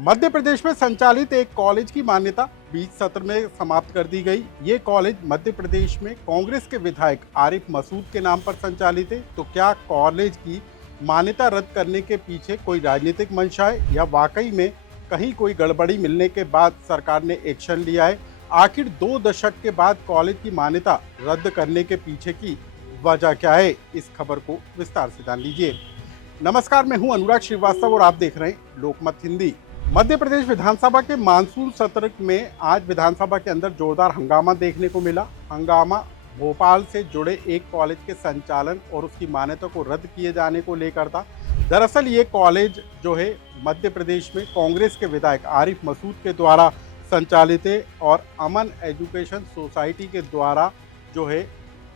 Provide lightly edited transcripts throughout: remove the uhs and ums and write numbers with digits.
मध्य प्रदेश में संचालित एक कॉलेज की मान्यता बीच सत्र में समाप्त कर दी गई। ये कॉलेज मध्य प्रदेश में कांग्रेस के विधायक आरिफ मसूद के नाम पर संचालित है। तो क्या कॉलेज की मान्यता रद्द करने के पीछे कोई राजनीतिक मंशा है या वाकई में कहीं कोई गड़बड़ी मिलने के बाद सरकार ने एक्शन लिया है? आखिर 2 दशक के बाद कॉलेज की मान्यता रद्द करने के पीछे की वजह क्या है? इस खबर को विस्तार से जान लीजिए। नमस्कार, मैं हूं अनुराग श्रीवास्तव और आप देख रहे हैं लोकमत हिंदी। मध्य प्रदेश विधानसभा के मानसून सत्र में आज विधानसभा के अंदर जोरदार हंगामा देखने को मिला। हंगामा भोपाल से जुड़े एक कॉलेज के संचालन और उसकी मान्यता को रद्द किए जाने को लेकर था। दरअसल ये कॉलेज जो है मध्य प्रदेश में कांग्रेस के विधायक आरिफ मसूद के द्वारा संचालित है और अमन एजुकेशन सोसाइटी के द्वारा जो है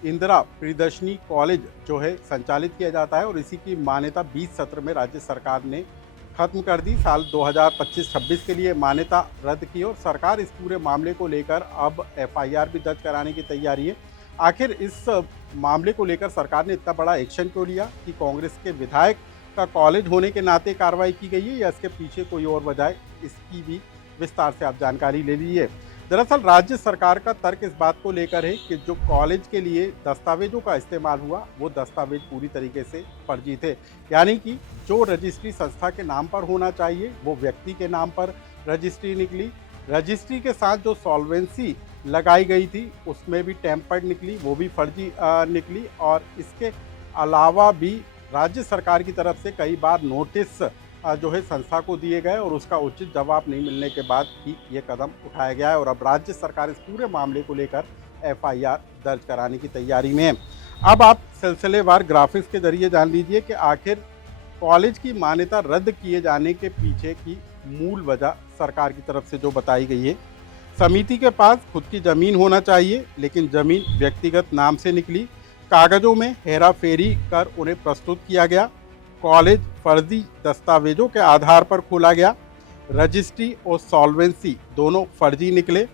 इंदिरा प्रियदर्शनी कॉलेज जो है संचालित किया जाता है और इसी की मान्यता 20 सत्र में राज्य सरकार ने खत्म कर दी। साल 2025-26 के लिए मान्यता रद्द की और सरकार इस पूरे मामले को लेकर अब एफआईआर भी दर्ज कराने की तैयारी है। आखिर इस मामले को लेकर सरकार ने इतना बड़ा एक्शन क्यों लिया कि कांग्रेस के विधायक का कॉलेज होने के नाते कार्रवाई की गई है या इसके पीछे कोई और वजह है? इसकी भी विस्तार से आप जानकारी ले लीजिए। दरअसल राज्य सरकार का तर्क इस बात को लेकर है कि जो कॉलेज के लिए दस्तावेजों का इस्तेमाल हुआ वो दस्तावेज पूरी तरीके से फर्जी थे। यानी कि जो रजिस्ट्री संस्था के नाम पर होना चाहिए वो व्यक्ति के नाम पर रजिस्ट्री निकली। रजिस्ट्री के साथ जो सॉल्वेंसी लगाई गई थी उसमें भी टेम्पर्ड निकली, वो भी फर्जी निकली। और इसके अलावा भी राज्य सरकार की तरफ से कई बार नोटिस जो है संस्था को दिए गए और उसका उचित जवाब नहीं मिलने के बाद ही ये कदम उठाया गया है और अब राज्य सरकार इस पूरे मामले को लेकर एफआईआर दर्ज कराने की तैयारी में है। अब आप सिलसिलेवार ग्राफिक्स के जरिए जान लीजिए कि आखिर कॉलेज की मान्यता रद्द किए जाने के पीछे की मूल वजह सरकार की तरफ से जो बताई गई है। समिति के पास खुद की जमीन होना चाहिए लेकिन जमीन व्यक्तिगत नाम से निकली। कागजों में हेरा फेरी कर उन्हें प्रस्तुत किया गया। कॉलेज फर्जी दस्तावेजों के आधार पर खोला गया। रजिस्ट्री और सॉल्वेंसी दोनों फर्जी निकले।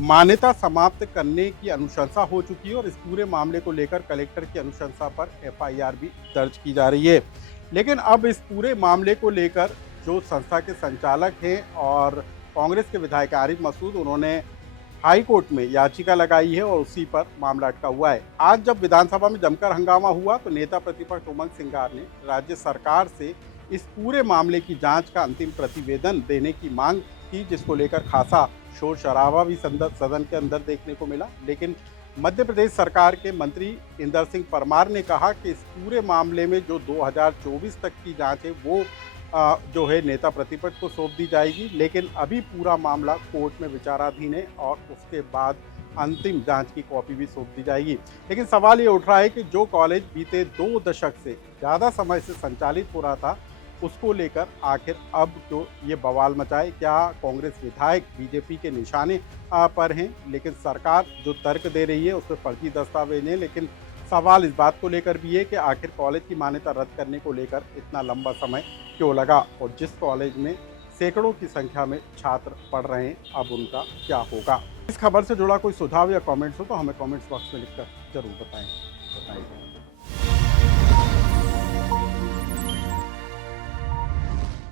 मान्यता समाप्त करने की अनुशंसा हो चुकी है और इस पूरे मामले को लेकर कलेक्टर की अनुशंसा पर एफआईआर भी दर्ज की जा रही है। लेकिन अब इस पूरे मामले को लेकर जो संस्था के संचालक हैं और कांग्रेस के विधायक आरिफ मसूद, उन्होंने हाई कोर्ट में याचिका लगाई है और उसी पर मामला अटका हुआ है। आज जब विधानसभा में जमकर हंगामा हुआ तो नेता प्रतिपक्ष उमंग सिंगार ने राज्य सरकार से इस पूरे मामले की जांच का अंतिम प्रतिवेदन देने की मांग की, जिसको लेकर खासा शोर शराबा भी सदन के अंदर देखने को मिला। लेकिन मध्य प्रदेश सरकार के मंत्री इंदर सिंह परमार ने कहा कि इस पूरे मामले में जो 2024 तक की जांच है वो जो है नेता प्रतिपक्ष को सौंप दी जाएगी। लेकिन अभी पूरा मामला कोर्ट में विचाराधीन है और उसके बाद अंतिम जांच की कॉपी भी सौंप दी जाएगी। लेकिन सवाल ये उठ रहा है कि जो कॉलेज बीते 2 दशक से ज़्यादा समय से संचालित हो रहा था उसको लेकर आखिर अब तो ये बवाल मचाए। क्या कांग्रेस विधायक बीजेपी के निशाने पर हैं? लेकिन सरकार जो तर्क दे रही है उसमें फर्जी दस्तावेज हैं। लेकिन सवाल इस बात को लेकर भी है कि आखिर कॉलेज की मान्यता रद्द करने को लेकर इतना लंबा समय क्यों लगा और जिस कॉलेज में सैकड़ों की संख्या में छात्र पढ़ रहे हैं अब उनका क्या होगा? इस खबर से जुड़ा कोई सुझाव या कमेंट्स हो तो हमें कमेंट्स बॉक्स में लिखकर जरूर बताएं।